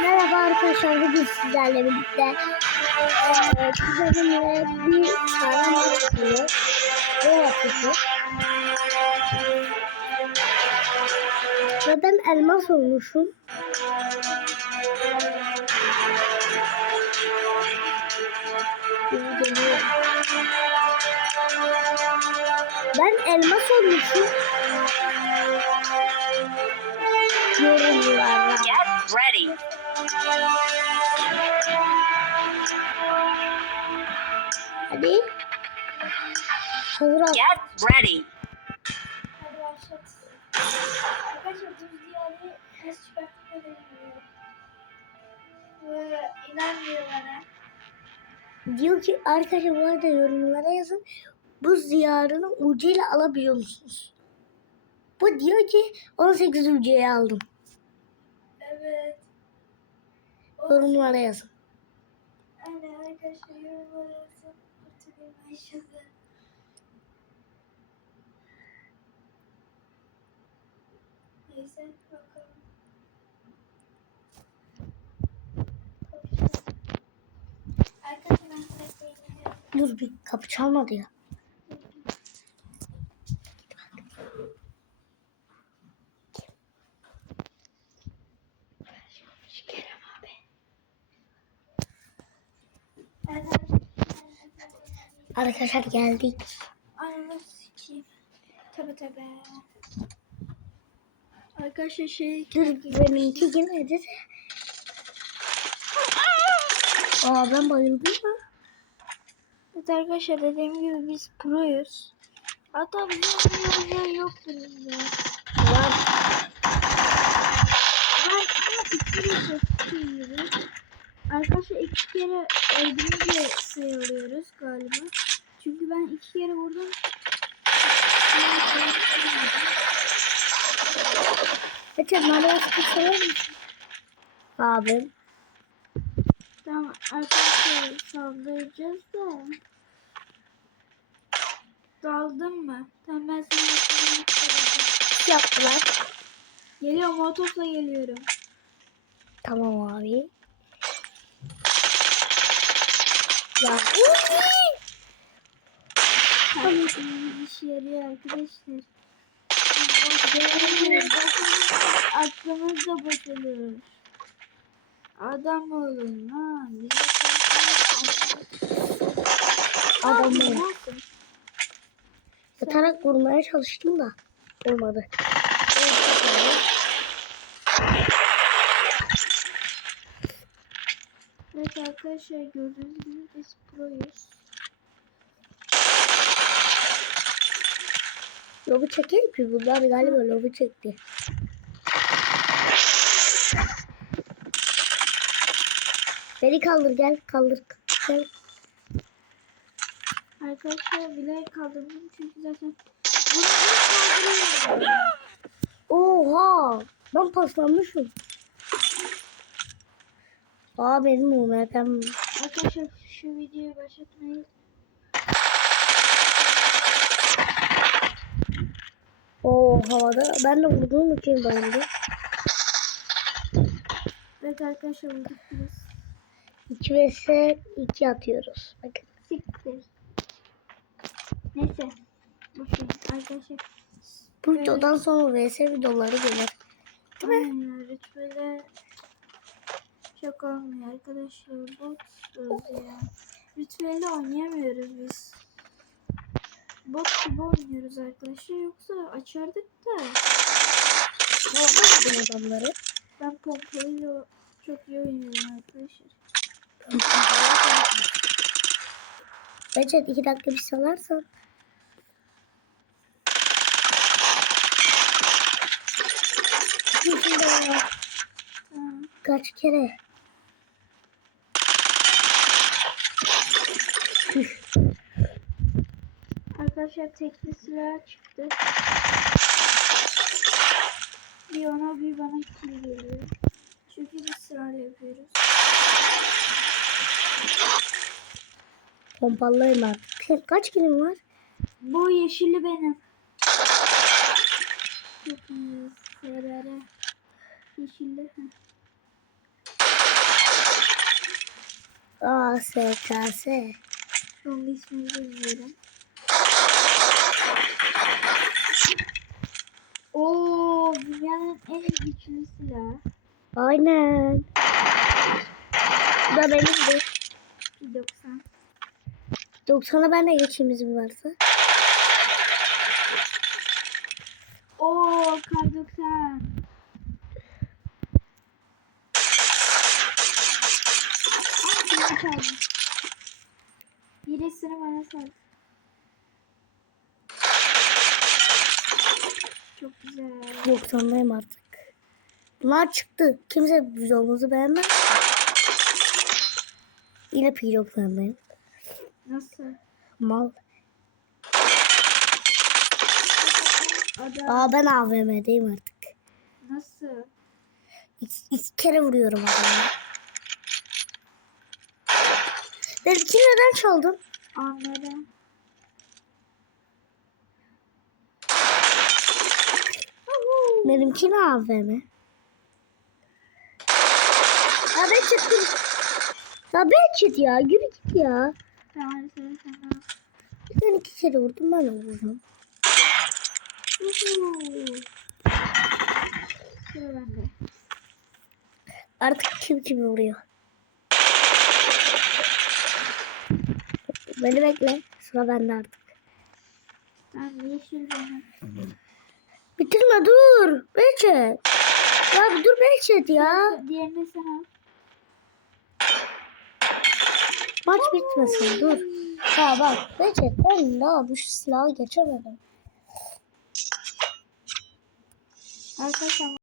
Merhaba arkadaşlar bugün sizlerle birlikte eee kuzenimle bir tane maç yapıyoruz. Gol Ve ben elmas olmuşum. Ben elmas olmuşum. Yorumlarla. Get ready. Hadi. Hazır ol. Get ready. Hadi başlat. Arkadaşlar düz diyarı nasıl çıkarttıklarını bilmiyorum. Ve inanmıyor bana. Diyor ki arkadaşlar bu arada yorumlara yazın. Bu ziyarını ucuyla alabiliyor musunuz? Bu diyor ki 18 ucuya aldım. Evet. Yorumlara yazın. Aynen arkadaşlar yorumlara yazın. Kurtulayım. Neyse bakalım. Dur bir kapı çalmadı ya. Arkadaşlar geldik. Ananı sikeyim. Tabi tabi. Arkadaşlar şey Dur benimki girmedi. Aa ben bayıldım mı? Evet arkadaşlar dediğim gibi biz proyuz. Hatta bizim oyunumuzda yoktur bizde. Var. Ben ama iki kere seçiyoruz. Arkadaşlar iki kere öldürünce sayılıyoruz galiba. Çünkü ben iki kere vurdum. Geçen bana sever misin? Abim. Tamam arkadaşlar saldıracağız da. Daldın mı? Tamam ben sana bir şey Yaptılar. Geliyorum motofla geliyorum. Tamam abi. Ya. Her şeyimiz işe yarıyor arkadaşlar. Biz Aklımızda boşalıyor. Adam olun lan. Adam olun. Yatarak vurmaya çalıştım da olmadı. Evet arkadaşlar gördüğünüz gibi biz proyuz. Lobu çeker ki bunlar galiba lobu çekti. Beni kaldır gel kaldır. Gel. Arkadaşlar bile kaldırdım çünkü zaten bunu kaldırıyorum. Oha! Ben paslanmışım. Aa benim UMP'm. Arkadaşlar şu videoyu başlatmayı Oo havada. Ben de vurduğum için bayıldı. Evet arkadaşlar vurduk biz. 2 vs 2 atıyoruz. Bakın. Siktir. Neyse. Boşverin arkadaşlar. Bu Evet. videodan sonra vs videoları gelir. Değil mi? Aynen rütbele çok olmuyor arkadaşlar. Botuz ya. Rütbeli oynayamıyoruz biz. Bot gibi oynuyoruz arkadaşlar. Yoksa açardık da. Bu adamları? Ben pompalıyla çok iyi oynuyorum arkadaşlar. Bence 2 dakika bir salarsan. Kaç kere? Arkadaşlar tekli silah çıktı. Bir ona bir bana kill geliyor. Çünkü biz sırayla yapıyoruz. Pompalıyım. Senin kaç kilim var? Bu yeşilli benim. Çok iyi. Sarara. Yeşilli. Aa SKS. Onun ismini bilmiyorum. Güçlü silahı. Aynen. Bu da benim de. 90. 90'a ben de geçeyim izin varsa. Oo, kar 90. Aa, birini çaldım. Birisini bana sal. Çok güzel. 90'dayım artık. Bunlar çıktı. Kimse videomuzu beğenmez. Yine P90'dayım. Nasıl? Mal. Adam Aa ben AVM'deyim artık. nasıl? İki, iki kere vuruyorum adamı. Benimki neden çaldın? Anladım. Benimki ne AVM? Ben çıktım. Ya ben çık ya. Yürü git ya. Tamam sen sana. Ben iki kere vurdum ben de vurdum. Artık kim kimi vuruyor. Beni bekle. Sıra bende artık. Ben yeşil. Bitirme dur. Behçet. Ya dur Behçet ya. Diğerini sen Maç bitmesin dur. Ha bak Behçet ben daha bu silahı geçemedim. Arkadaşlar